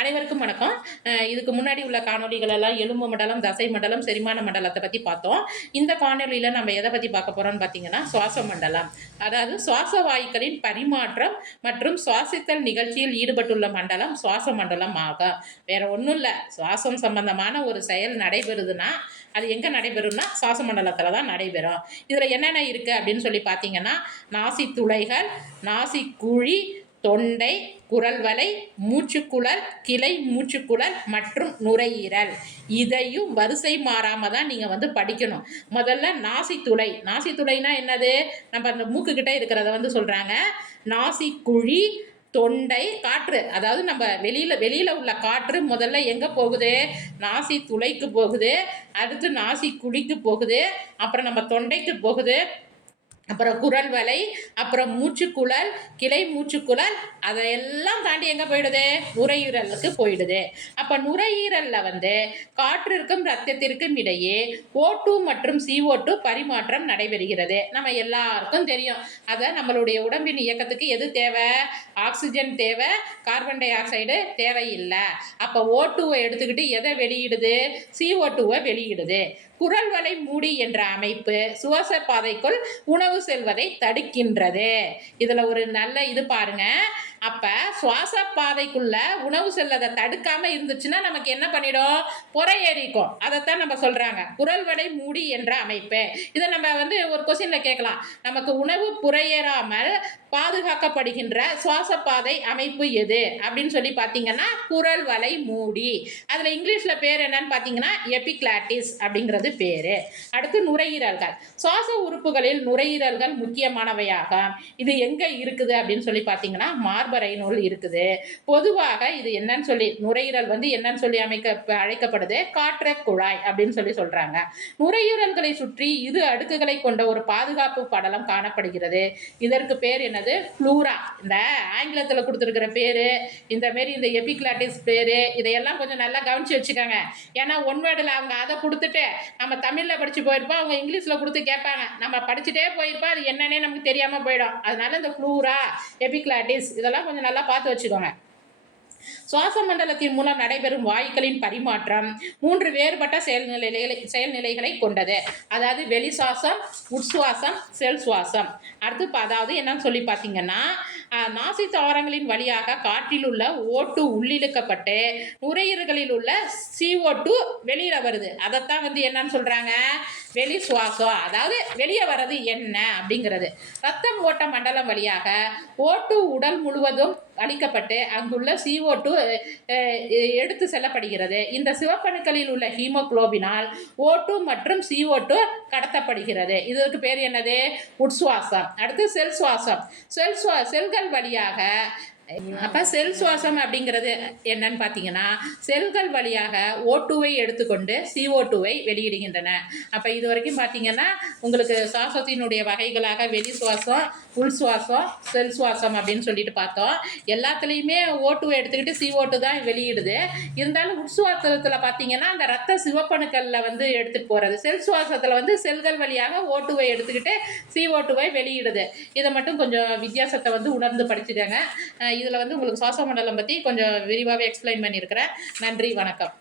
அனைவருக்கும் வணக்கம். இதுக்கு முன்னாடி உள்ள காணொளிகள் எல்லாம் எலும்பு மண்டலம், தசை மண்டலம், செரிமான மண்டலத்தை பற்றி பார்த்தோம். இந்த காணொளியில் நம்ம எதை பற்றி பார்க்க போகிறோம்னு பார்த்தீங்கன்னா சுவாச மண்டலம். அதாவது சுவாச வாயுக்களின் பரிமாற்றம் மற்றும் சுவாசித்தல் நிகழ்ச்சியில் ஈடுபட்டுள்ள மண்டலம் சுவாச மண்டலம் ஆகும். வேற ஒன்றும் இல்லை, சுவாசம் சம்பந்தமான ஒரு செயல் நடைபெறுதுன்னா அது எங்கே நடைபெறும்னா சுவாச மண்டலத்தில் தான் நடைபெறும். இதில் என்னென்ன இருக்குது அப்படின்னு சொல்லி பார்த்தீங்கன்னா நாசி துளைகள், நாசி குழி, தொண்டை, குரல்வளை, மூச்சுக்குழல், கிளை மூச்சுக்குழல் மற்றும் நுரையீரல். இதையும் வரிசை மாறாமல் தான் நீங்கள் படிக்கணும். முதல்ல நாசித்துளை. நாசித்துளைனா என்னது? நம்ம அந்த மூக்குக்கிட்ட இருக்கிறத சொல்கிறாங்க. நாசிக்குழி, தொண்டை, காற்று, அதாவது நம்ம வெளியில் உள்ள காற்று முதல்ல எங்கே போகுது? நாசி துளைக்கு போகுது, அடுத்து நாசி குழிக்கு போகுது, அப்புறம் நம்ம தொண்டைக்கு போகுது, அப்புறம் குரல் வலை, அப்புறம் மூச்சுக்குழல், கிளை மூச்சுக்குழல், அதையெல்லாம் தாண்டி எங்கே போயிடுது? நுரையீரலுக்கு போயிடுது. அப்போ நுரையீரலில் காற்றிற்கும் ரத்தத்திற்கும் இடையே O2 மற்றும் CO2 பரிமாற்றம் நடைபெறுகிறது. நம்ம எல்லாருக்கும் தெரியும். அதை நம்மளுடைய உடம்பின் இயக்கத்துக்கு எது தேவை? ஆக்சிஜன் தேவை, கார்பன் டை ஆக்சைடு தேவையில்லை. அப்போ O2வை எடுத்துக்கிட்டு எதை வெளியிடுது? CO2வை வெளியிடுது. குரல் வலை மூடி என்ற அமைப்பு சுவாச பாதைக்குள் உணவு செல்வதை தடுக்கின்றது. இதுல ஒரு நல்ல இது பாருங்க. அப்ப சுவாச பாதைக்குள்ள உணவு செல்லதை தடுக்காம இருந்துச்சுன்னா நமக்கு என்ன பண்ணிடும்? புறையேறிக்கும். அதைத்தான் நம்ம சொல்றாங்க குரல் வலை மூடி என்ற அமைப்பு. இதை நம்ம ஒரு கொஸ்டின்ல கேட்கலாம். நமக்கு உணவு புறையேறாமல் பாதுகாக்கப்படுகின்ற சுவாச பாதை அமைப்பு எது அப்படின்னு சொல்லி பார்த்தீங்கன்னா குரல் வலை மூடி. அதில் இங்கிலீஷில் பேர் என்னன்னு பார்த்தீங்கன்னா எபிக்ளாட்டிஸ் அப்படிங்கிறது பேர். அடுத்து நுரையீரல்கள். சுவாச உறுப்புகளில் நுரையீரல்கள் முக்கியமானவையாகும். இது எங்கே இருக்குது அப்படின்னு சொல்லி பார்த்தீங்கன்னா மார்பறையினுள் இருக்குது. பொதுவாக இது என்னன்னு சொல்லி நுரையீரல் என்னன்னு சொல்லி அழைக்கப்படுது? காற்று குழாய் அப்படின்னு சொல்லி சொல்றாங்க. நுரையீரல்களை சுற்றி இரு அடுக்குகளை கொண்ட ஒரு பாதுகாப்பு படலம் காணப்படுகிறது. இதற்கு பேர் என்னது? ஃப்ளூரா. இந்த ஆங்கிலத்தில் கொடுத்துருக்கிற பேரு, இந்த மாரி இந்த எபிக்ளாட்டிஸ் பேரு, இதையெல்லாம் கொஞ்சம் நல்லா கவனிச்சு வச்சுக்கோங்க. ஏன்னா ஒன் வேர்டில் அவங்க அதை கொடுத்துட்டு நம்ம தமிழில் படித்து போயிருப்போம், அவங்க இங்கிலீஷில் கொடுத்து கேட்பாங்க. நம்ம படிச்சுட்டே போயிருப்போம், அது என்னன்னே நமக்கு தெரியாமல் போயிடும். அதனால இந்த ஃப்ளூரா, எபிக்ளாட்டிஸ் இதெல்லாம் கொஞ்சம் நல்லா பார்த்து வச்சுக்கோங்க. சுவாச மண்டலத்தின் மூலம் நடைபெறும் வாயுக்களின் பரிமாற்றம் 3 வேறுபட்ட செயல்நிலைகளை கொண்டது. அதாவது வெளி சுவாசம், உட்சுவாசம், செல் சுவாசம். அடுத்து அதாவது என்னன்னு சொல்லி பார்த்தீங்கன்னா நாசி துவாரங்களின் வழியாக காற்றில் உள்ள O2 உள்ளிழுக்கப்பட்டு நுரையீரல்களில் உள்ள CO2 வெளியில வருது. அதைத்தான் என்னன்னு சொல்றாங்க? வெளி சுவாசம். அதாவது வெளியே வர்றது என்ன அப்படிங்கிறது. ரத்தம் ஓட்ட மண்டலம் வழியாக O2 உடல் முழுவதும் அளிக்கப்பட்டு அங்குள்ள CO2 எடுத்து செல்லப்படுகிறது. இந்த சிவப்பணுக்களில் உள்ள ஹீமோகுளோபினால் O2 மற்றும் CO2 கடத்தப்படுகிறது. இதற்கு பேர் என்னது? உட்சுவாசம். அடுத்து செல் சுவாசம். செல்கள் வழியாக அப்போ செல் சுவாசம் அப்படிங்கிறது என்னன்னு பார்த்தீங்கன்னா செல்கள் வழியாக O2வை எடுத்துக்கொண்டு CO2வை வெளியிடுகின்றன. அப்போ இது வரைக்கும் பார்த்தீங்கன்னா உங்களுக்கு சுவாசத்தினுடைய வகைகளாக வெளி சுவாசம், உள் சுவாசம், செல் சுவாசம் அப்படின்னு சொல்லிட்டு பார்த்தோம். எல்லாத்துலேயுமே O2வை எடுத்துக்கிட்டு CO2 தான் வெளியிடுது. இருந்தாலும் உட்சுவாசத்தில் பார்த்தீங்கன்னா அந்த ரத்த சிவப்பணுக்களில் எடுத்துகிட்டு போகிறது. செல் சுவாசத்தில் செல்கள் வழியாக O2வை எடுத்துக்கிட்டு CO2வை வெளியிடுது. இதை மட்டும் கொஞ்சம் வித்தியாசத்தை உணர்ந்து படிச்சுக்கோங்க. இதில் உங்களுக்கு சுவாச மண்டலம் பற்றி கொஞ்சம் விரிவாகவே எக்ஸ்பிளைன் பண்ணியிருக்கிறேன். நன்றி, வணக்கம்.